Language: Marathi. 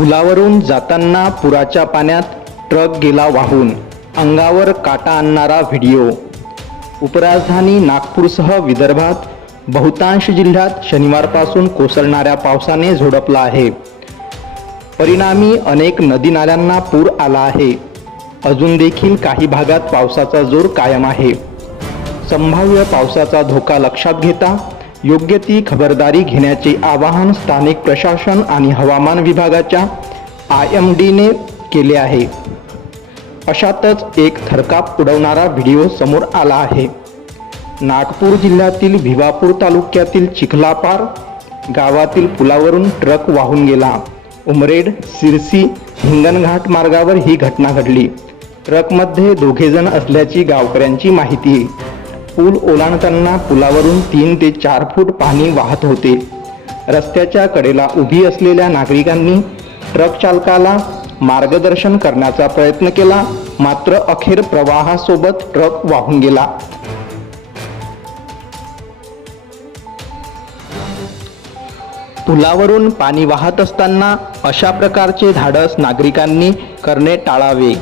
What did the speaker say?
पुलावरून जाताना पुराच्या पाण्यात ट्रक गेला वाहून. अंगावर काटा आणणारा व्हिडिओ. उपराजधानी नागपूरसह विदर्भात बहुतांश जिल्ह्यात शनिवारपासून कोसळणाऱ्या पावसाने झोडपला आहे. परिणामी अनेक नदी नाल्यांना पूर आला आहे. अजून देखील काही भागात पावसाचा जोर कायम आहे. संभाव्य पावसाचा धोका लक्षात घेता योग्य ती खबरदारी घेण्याचे आवाहन स्थानिक प्रशासन आणि हवामान विभागाच्या आय एम डीने केले आहे. अशातच एक थरकाप उडवणारा व्हिडिओ समोर आला आहे. नागपूर जिल्ह्यातील भिवापूर तालुक्यातील चिखलापार गावातील पुलावरून ट्रक वाहून गेला. उमरेड सिरसी हिंगणघाट मार्गावर ही घटना घडली. ट्रकमध्ये दोघेजण असल्याची गावकऱ्यांची माहिती. पूल ओलांडताना पुलावरून तीन ते चार फूट पाणी वाहत होते. रस्त्याच्या कडेला उभी असलेल्या नागरिकांनी ट्रक चालकाला मार्गदर्शन करण्याचा प्रयत्न केला मात्र अखेर प्रवाहासोबत ट्रक वाहून गेला. पुलावरून पाणी वाहत असताना अशा प्रकारचे धाडस नागरिकांनी करणे टाळावे.